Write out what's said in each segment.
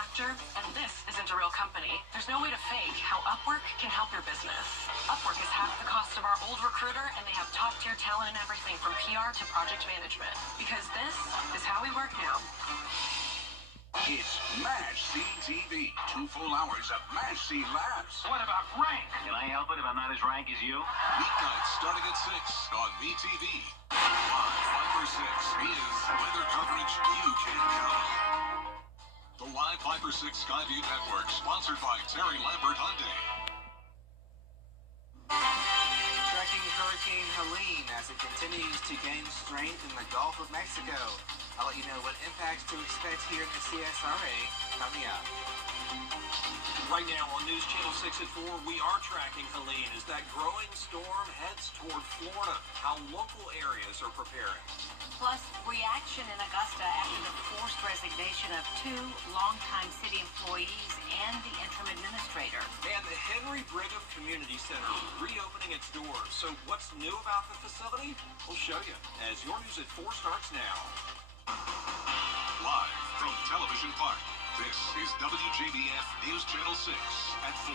actor, and this isn't a real company. There's no way to fake how Upwork can help your business. Upwork is half the cost of our old recruiter, and they have top-tier talent in everything from PR to project management. Because this is how we work now. It's Mash C TV. 2 full hours of Mash C laughs. What about rank? Can I help it if I'm not as rank as you? Weeknights starting at 6 on MeTV. Live 5 for 6 is weather coverage you can count on. The Live 5 for 6 Skyview Network, sponsored by Terry Lambert Hyundai. Tracking Hurricane Helene as it continues to gain strength in the Gulf of Mexico. I'll let you know what impacts to expect here in the CSRA coming up. Right now on News Channel 6 at 4, we are tracking Helene as that growing storm heads toward Florida. How local areas are preparing. Plus, reaction in Augusta after the forced resignation of 2 longtime city employees and the interim administrator. And the Henry Brigham Community Center reopening its doors. So what's new about the facility? We'll show you as your News at 4 starts now. Live from Television Park, this is WJBF News Channel 6 at 4.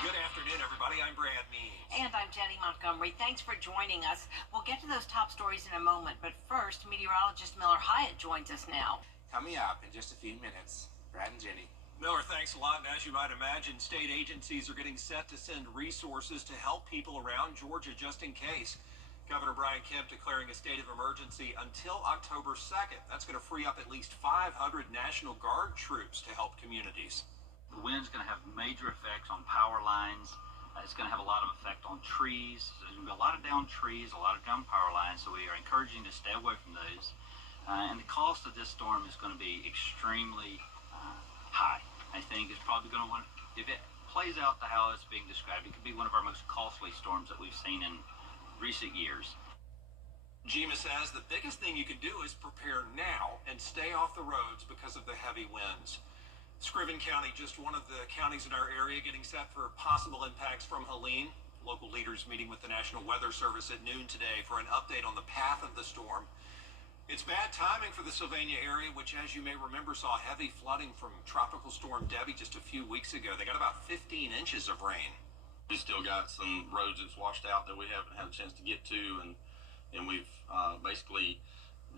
Good afternoon, everybody. I'm Brad Means. And I'm Jenny Montgomery. Thanks for joining us. We'll get to those top stories in a moment, but first, meteorologist Miller Hyatt joins us now. Coming up in just a few minutes, Brad and Jenny. Miller, thanks a lot. And as you might imagine, state agencies are getting set to send resources to help people around Georgia just in case. Governor Brian Kemp declaring a state of emergency until October 2nd. That's going to free up at least 500 National Guard troops to help communities. The wind's going to have major effects on power lines. It's going to have a lot of effect on trees. There's going to be a lot of downed trees, a lot of downed power lines, so we are encouraging you to stay away from those. And the cost of this storm is going to be extremely high. I think it's probably going to, if it plays out to how it's being described, it could be one of our most costly storms that we've seen in recent years. GMA says the biggest thing you can do is prepare now and stay off the roads because of the heavy winds. Scriven County, just one of the counties in our area getting set for possible impacts from Helene. Local leaders meeting with the National Weather Service at noon today for an update on the path of the storm. It's bad timing for the Sylvania area, which, as you may remember, saw heavy flooding from Tropical Storm Debbie just a few weeks ago. They got about 15 inches of rain. We still got some roads that's washed out that we haven't had a chance to get to, and we've basically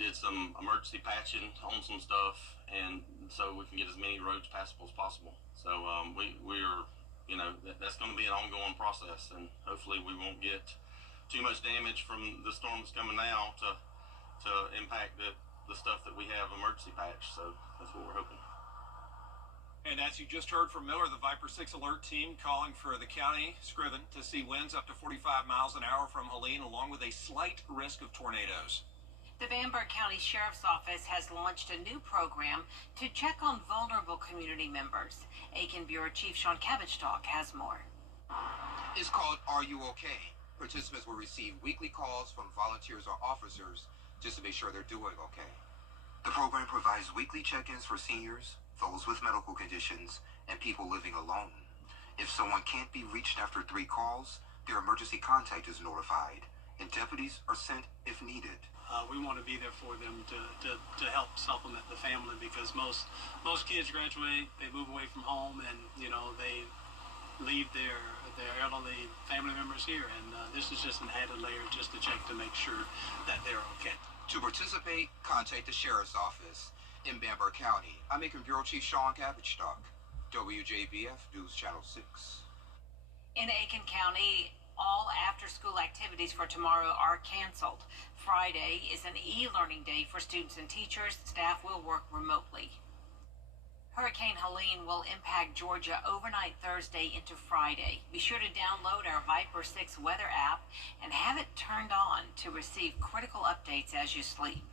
did some emergency patching on some stuff, and so we can get as many roads passable as possible. So we're, you know, that's going to be an ongoing process, and hopefully we won't get too much damage from the storm that's coming now to impact the stuff that we have emergency patch. So that's what we're hoping. And as you just heard from Miller, the Viper 6 alert team calling for the county, Scriven, to see winds up to 45 miles an hour from Helene, along with a slight risk of tornadoes. The Van Buren County Sheriff's Office has launched a new program to check on vulnerable community members. Aiken Bureau Chief Sean Cabbage-Talk has more. It's called Are You Okay? Participants will receive weekly calls from volunteers or officers just to make sure they're doing okay. The program provides weekly check-ins for seniors, those with medical conditions, and people living alone. If someone can't be reached after 3 calls, their emergency contact is notified, and deputies are sent if needed. We want to be there for them to help supplement the family, because most kids graduate, they move away from home, and they leave their elderly family members here, and this is just an added layer just to check to make sure that they're okay. To participate, contact the Sheriff's Office. In Van Buren County, I'm Aiken Bureau Chief Sean Cabbage-Talk, WJBF News Channel 6. In Aiken County, all after-school activities for tomorrow are canceled. Friday is an e-learning day for students and teachers. Staff will work remotely. Hurricane Helene will impact Georgia overnight Thursday into Friday. Be sure to download our Viper 6 weather app and have it turned on to receive critical updates as you sleep.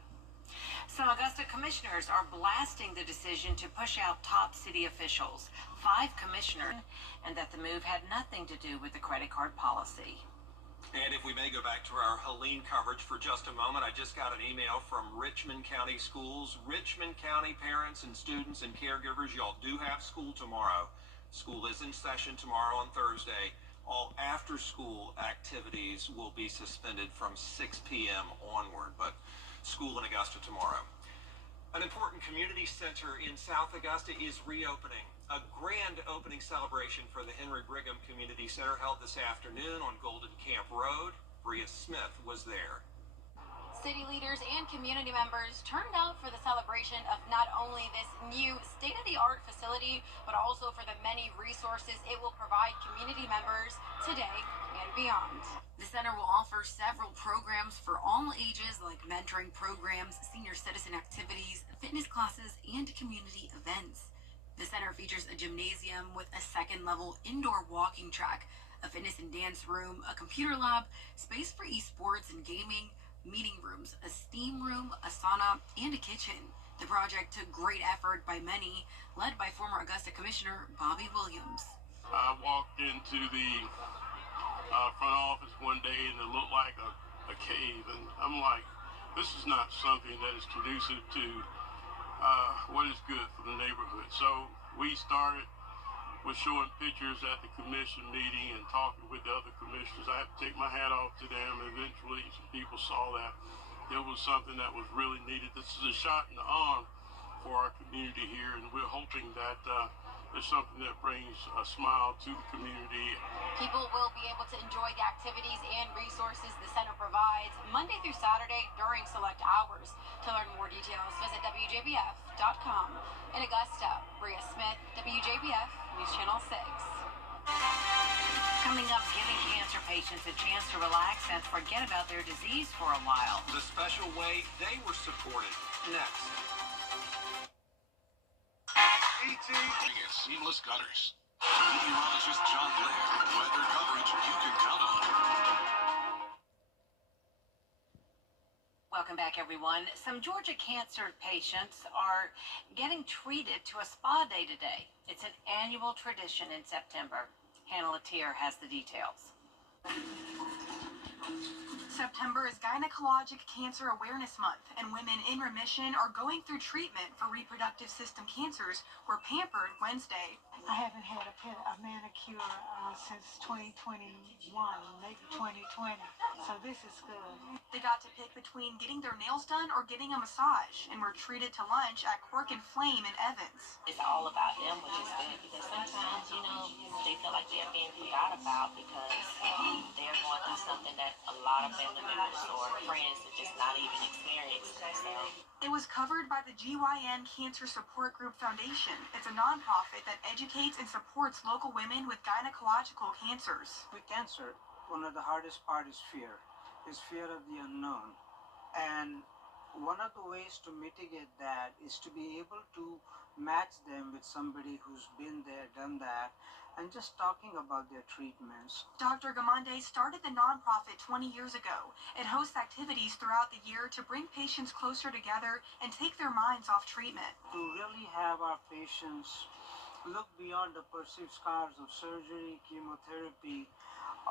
Some Augusta commissioners are blasting the decision to push out top city officials. 5 commissioners, and that the move had nothing to do with the credit card policy. And if we may go back to our Helene coverage for just a moment, I just got an email from Richmond County Schools. Richmond County parents and students and caregivers, y'all do have school tomorrow. School is in session tomorrow on Thursday. All after-school activities will be suspended from 6 p.m. onward. But school in Augusta tomorrow. An important community center in South Augusta is reopening. A grand opening celebration for the Henry Brigham Community Center held this afternoon on Golden Camp Road. Bria Smith was there. City leaders and community members turned out for the celebration of not only this new state-of-the-art facility, but also for the many resources it will provide community members today and beyond. The center will offer several programs for all ages, like mentoring programs, senior citizen activities, fitness classes, and community events. The center features a gymnasium with a second-level indoor walking track, a fitness and dance room, a computer lab, space for esports and gaming, meeting rooms, a steam room, a sauna, and a kitchen. The project took great effort by many, led by former Augusta Commissioner Bobby Williams. I walked into the front office one day and it looked like a cave, and I'm like, this is not something that is conducive to what is good for the neighborhood. So we started with showing pictures at the commission meeting and talking with the other commissioners. I had to take my hat off to them. Eventually, some people saw that it was something that was really needed. This is a shot in the arm for our community here, and we're hoping that it's something that brings a smile to the community. People will be able to enjoy the activities and resources the center provides Monday through Saturday during select hours. To learn more details, visit WJBF.com. In Augusta, Bria Smith, WJBF News Channel 6. Coming up, giving cancer patients a chance to relax and forget about their disease for a while. The special way they were supported. Next. And seamless gutters. Meteorologist John Blair. Weather coverage you can count on. Welcome back, everyone. Some Georgia cancer patients are getting treated to a spa day today. It's an annual tradition in September. Hannah Latier has the details. September is Gynecologic Cancer Awareness Month, and women in remission are going through treatment for reproductive system cancers were pampered Wednesday. I haven't had a manicure since 2021, maybe 2020, so this is good. They got to pick between getting their nails done or getting a massage, and were treated to lunch at Cork and Flame in Evans. It's all about them, which is good, because sometimes, they feel like they're being forgot about because they're going through something that a lot of family members or friends are just not even experiencing. So it was covered by the GYN Cancer Support Group Foundation. It's a nonprofit that educates and supports local women with gynecological cancers. With cancer, one of the hardest part is fear of the unknown. And one of the ways to mitigate that is to be able to match them with somebody who's been there, done that, and just talking about their treatments. Dr. Gamande started the nonprofit 20 years ago. It hosts activities throughout the year to bring patients closer together and take their minds off treatment. To really have our patients look beyond the perceived scars of surgery, chemotherapy,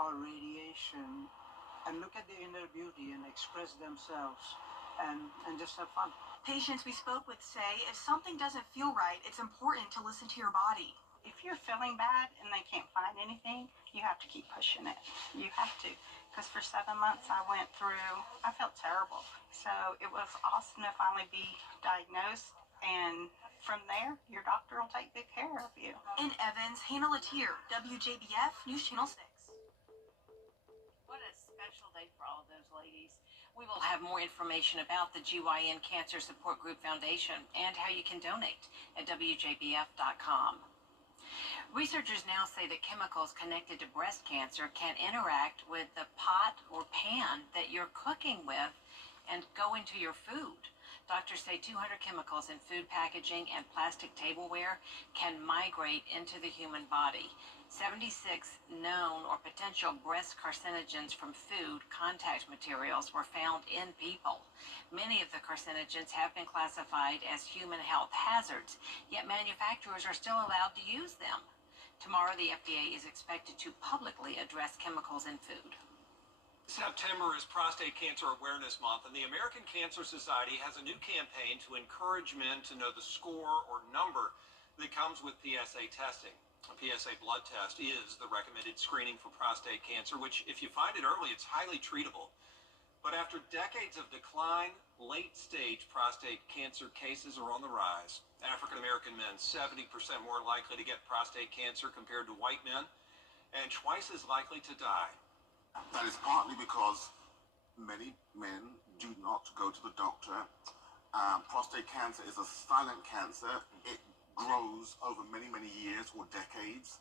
or radiation, and look at the inner beauty and express themselves and just have fun. Patients we spoke with say if something doesn't feel right, it's important to listen to your body. If you're feeling bad and they can't find anything, you have to keep pushing it. You have to. Because for 7 months I felt terrible. So it was awesome to finally be diagnosed, and from there, your doctor will take good care of you. In Evans, Hannah Latier, WJBF News Channel 6. What a special day for all of those ladies. We will have more information about the GYN Cancer Support Group Foundation and how you can donate at WJBF.com. Researchers now say that chemicals connected to breast cancer can interact with the pot or pan that you're cooking with and go into your food. Doctors say 200 chemicals in food packaging and plastic tableware can migrate into the human body. 76 known or potential breast carcinogens from food contact materials were found in people. Many of the carcinogens have been classified as human health hazards, yet manufacturers are still allowed to use them. Tomorrow, the FDA is expected to publicly address chemicals in food. September is Prostate Cancer Awareness Month, and the American Cancer Society has a new campaign to encourage men to know the score or number that comes with PSA testing. A PSA blood test is the recommended screening for prostate cancer, which, if you find it early, it's highly treatable. But after decades of decline, late-stage prostate cancer cases are on the rise. African-American men, 70% more likely to get prostate cancer compared to white men, and twice as likely to die. That is partly because many men do not go to the doctor. Prostate cancer is a silent cancer. It grows over many, many years or decades.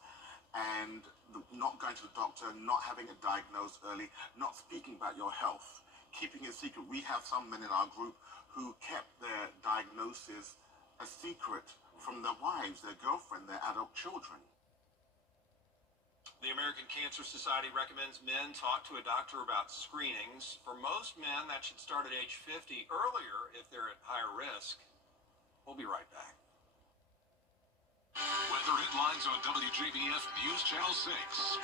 And not going to the doctor, not having it diagnosed early, not speaking about your health, keeping it secret. We have some men in our group who kept their diagnosis a secret from their wives, their girlfriend, their adult children. The American Cancer Society recommends men talk to a doctor about screenings. For most men, that should start at age 50, earlier if they're at higher risk. We'll be right back. Weather headlines on WJBF News Channel 6.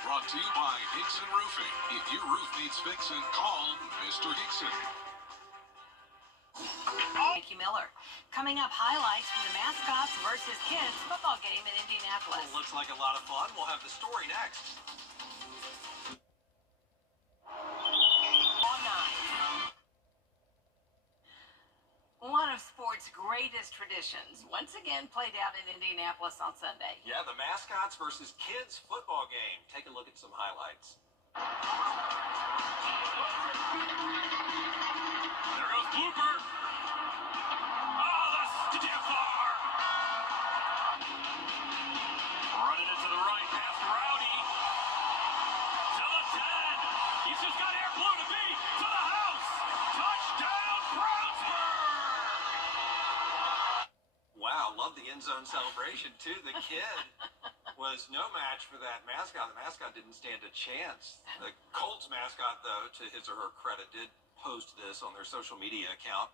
Brought to you by Hickson Roofing. If your roof needs fixing, call Mr. Hickson. Mickey Miller. Coming up, highlights from the Mascots versus Kids football game in Indianapolis. Well, looks like a lot of fun. We'll have the story next. On 9. One of sports' greatest traditions once again played out in Indianapolis on Sunday. Yeah, the Mascots versus Kids football game. Take a look at some highlights. There goes Blooper. Oh, the stiff arm. Running it to the right past Rowdy. To the 10. He's just got air blue to be to the house. Touchdown, Brownsburg. Wow, love the end zone celebration, too. The kid was no match for that mascot. The mascot didn't stand a chance. The Colts mascot, though, to his or her credit, did post this on their social media account.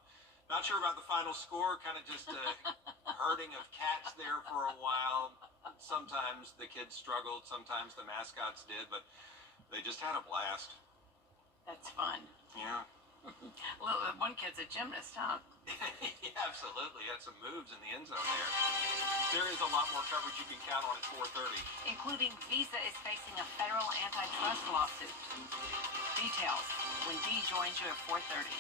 Not sure about the final score, kind of just a herding of cats there for a while. Sometimes the kids struggled, sometimes the mascots did, but they just had a blast. That's fun. Yeah. Well, one kid's a gymnast, huh? Yeah, absolutely. Had some moves in the end zone there. There is a lot more coverage you can count on at 4:30. Including Visa is facing a federal antitrust lawsuit. Details when Dee joins you at 4:30.